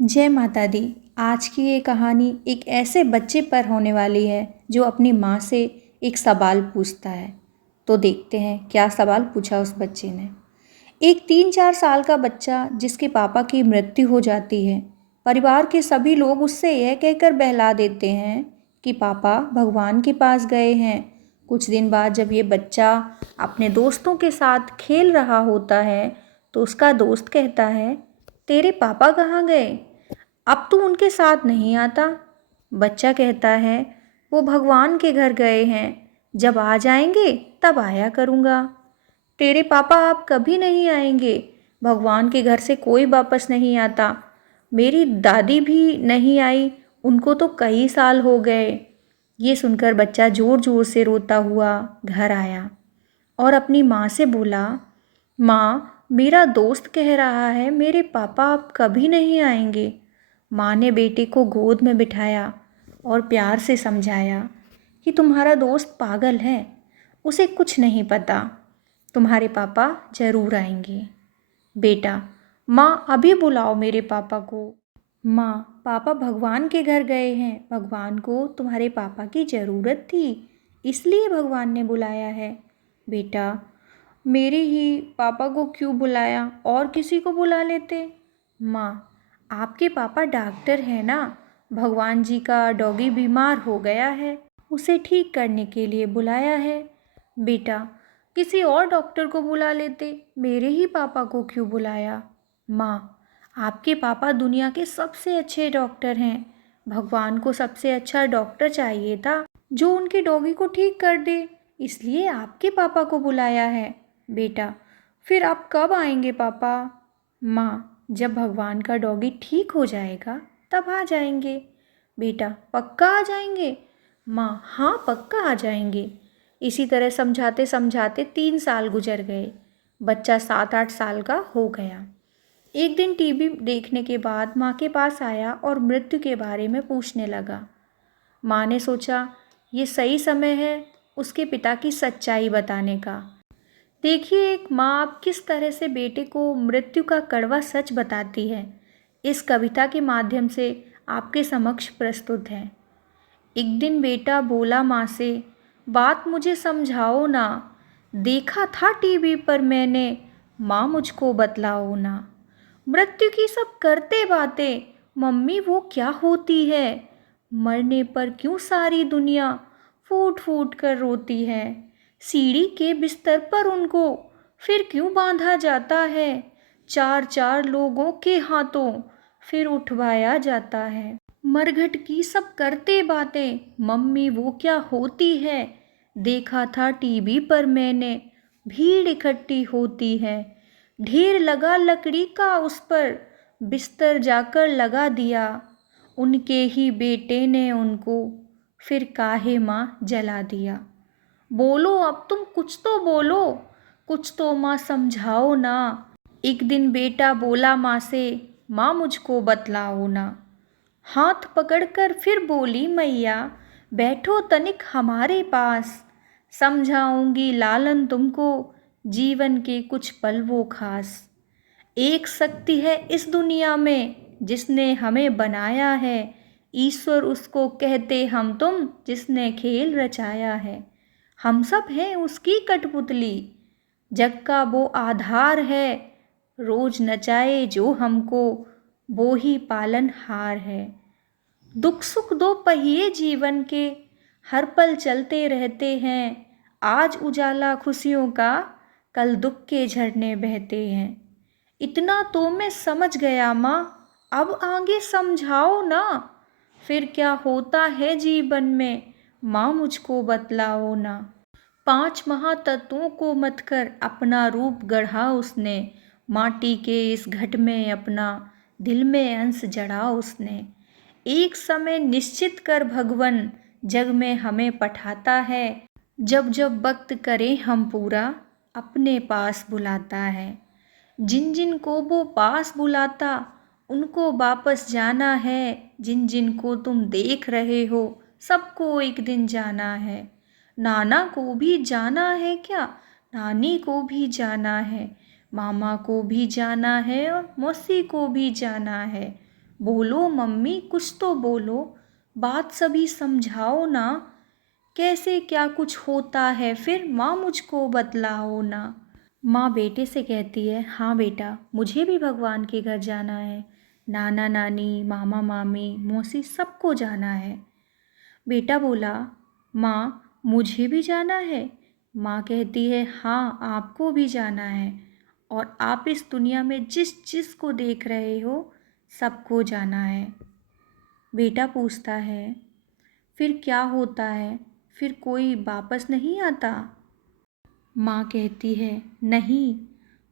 जय माता दी। आज की ये कहानी एक ऐसे बच्चे पर होने वाली है जो अपनी माँ से एक सवाल पूछता है। तो देखते हैं क्या सवाल पूछा उस बच्चे ने। एक 3-4 साल का बच्चा जिसके पापा की मृत्यु हो जाती है। परिवार के सभी लोग उससे यह कहकर बहला देते हैं कि पापा भगवान के पास गए हैं। कुछ दिन बाद जब ये बच्चा अपने दोस्तों के साथ खेल रहा होता है तो उसका दोस्त कहता है, तेरे पापा कहाँ गए? अब तू उनके साथ नहीं आता। बच्चा कहता है, वो भगवान के घर गए हैं, जब आ जाएंगे तब आया करूँगा। तेरे पापा आप कभी नहीं आएंगे, भगवान के घर से कोई वापस नहीं आता। मेरी दादी भी नहीं आई, उनको तो कई साल हो गए। ये सुनकर बच्चा ज़ोर ज़ोर से रोता हुआ घर आया और अपनी माँ से बोला, माँ मेरा दोस्त कह रहा है मेरे पापा अब कभी नहीं आएंगे। माँ ने बेटे को गोद में बिठाया और प्यार से समझाया कि तुम्हारा दोस्त पागल है, उसे कुछ नहीं पता, तुम्हारे पापा ज़रूर आएंगे। बेटा, माँ अभी बुलाओ मेरे पापा को। माँ, पापा भगवान के घर गए हैं, भगवान को तुम्हारे पापा की ज़रूरत थी, इसलिए भगवान ने बुलाया है। बेटा, मेरे ही पापा को क्यों बुलाया, और किसी को बुला लेते। माँ, आपके पापा डॉक्टर हैं ना, भगवान जी का डॉगी बीमार हो गया है, उसे ठीक करने के लिए बुलाया है। बेटा, किसी और डॉक्टर को बुला लेते, मेरे ही पापा को क्यों बुलाया। माँ, आपके पापा दुनिया के सबसे अच्छे डॉक्टर हैं, भगवान को सबसे अच्छा डॉक्टर चाहिए था जो उनके डॉगी को ठीक कर दे, इसलिए आपके पापा को बुलाया है। बेटा, फिर आप कब आएंगे पापा। माँ, जब भगवान का डॉगी ठीक हो जाएगा तब आ जाएंगे। बेटा, पक्का आ जाएंगे। माँ, हाँ पक्का आ जाएंगे। इसी तरह समझाते समझाते 3 साल गुजर गए। बच्चा 7-8 साल का हो गया। एक दिन टीवी देखने के बाद माँ के पास आया और मृत्यु के बारे में पूछने लगा। माँ ने सोचा ये सही समय है उसके पिता की सच्चाई बताने का। देखिए एक माँ अब किस तरह से बेटे को मृत्यु का कड़वा सच बताती है, इस कविता के माध्यम से आपके समक्ष प्रस्तुत है। एक दिन बेटा बोला माँ से, बात मुझे समझाओ ना, देखा था टीवी पर मैंने, माँ मुझको बतलाओ ना। मृत्यु की सब करते बातें, मम्मी वो क्या होती है, मरने पर क्यों सारी दुनिया फूट फूट कर रोती है, सीढ़ी के बिस्तर पर उनको फिर क्यों बांधा जाता है, चार चार लोगों के हाथों फिर उठवाया जाता है। मरघट की सब करते बातें, मम्मी वो क्या होती है, देखा था टीवी पर मैंने, भीड़ इकट्ठी होती है, ढेर लगा लकड़ी का उस पर, बिस्तर जाकर लगा दिया, उनके ही बेटे ने उनको फिर काहे माँ जला दिया। बोलो अब तुम कुछ तो बोलो, कुछ तो माँ समझाओ ना। एक दिन बेटा बोला माँ से, माँ मुझको बतलाओ ना। हाथ पकड़कर फिर बोली मैया, बैठो तनिक हमारे पास, समझाऊंगी लालन तुमको, जीवन के कुछ पल वो खास। एक शक्ति है इस दुनिया में जिसने हमें बनाया है, ईश्वर उसको कहते हम तुम जिसने खेल रचाया है। हम सब हैं उसकी कठपुतली, जग का वो आधार है, रोज नचाए जो हमको वो ही पालनहार है। दुख सुख दो पहिए जीवन के, हर पल चलते रहते हैं, आज उजाला खुशियों का, कल दुख के झरने बहते हैं। इतना तो मैं समझ गया माँ, अब आगे समझाओ ना, फिर क्या होता है जीवन में, माँ मुझको बतलाओ ना। 5 महातत्वों को मत कर अपना रूप गढ़ा उसने, माटी के इस घट में अपना दिल में अंश जड़ा उसने। एक समय निश्चित कर भगवन जग में हमें पठाता है, जब जब वक्त करें हम पूरा अपने पास बुलाता है। जिन जिन को वो पास बुलाता उनको वापस जाना है, जिन जिन को तुम देख रहे हो सबको एक दिन जाना है। नाना को भी जाना है क्या, नानी को भी जाना है, मामा को भी जाना है और मौसी को भी जाना है, बोलो मम्मी कुछ तो बोलो, बात सभी समझाओ ना, कैसे क्या कुछ होता है फिर माँ मुझको बतलाओ ना। माँ बेटे से कहती है, हाँ बेटा मुझे भी भगवान के घर जाना है, नाना नानी मामा मामी मौसी सबको जाना है। बेटा बोला, माँ मुझे भी जाना है। माँ कहती है, हाँ आपको भी जाना है, और आप इस दुनिया में जिस जिस को देख रहे हो सबको जाना है। बेटा पूछता है, फिर क्या होता है, फिर कोई वापस नहीं आता। माँ कहती है, नहीं,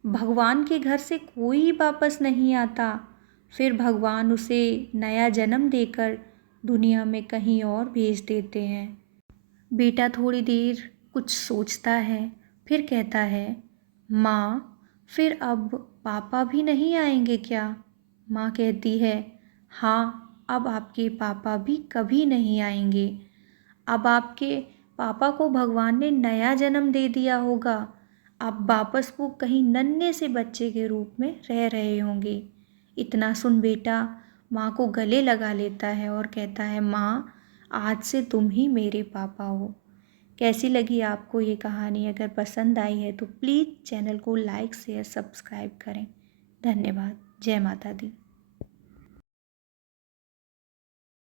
भगवान के घर से कोई वापस नहीं आता, फिर भगवान उसे नया जन्म देकर दुनिया में कहीं और भेज देते हैं। बेटा थोड़ी देर कुछ सोचता है, फिर कहता है, माँ फिर अब पापा भी नहीं आएंगे क्या? माँ कहती है, हाँ अब आपके पापा भी कभी नहीं आएंगे। अब आपके पापा को भगवान ने नया जन्म दे दिया होगा, अब वापस वो कहीं नन्हे से बच्चे के रूप में रह रहे होंगे। इतना सुन बेटा माँ को गले लगा लेता है और कहता है, माँ आज से तुम ही मेरे पापा हो। कैसी लगी आपको ये कहानी? अगर पसंद आई है तो प्लीज़ चैनल को लाइक शेयर सब्सक्राइब करें। धन्यवाद। जय माता दी।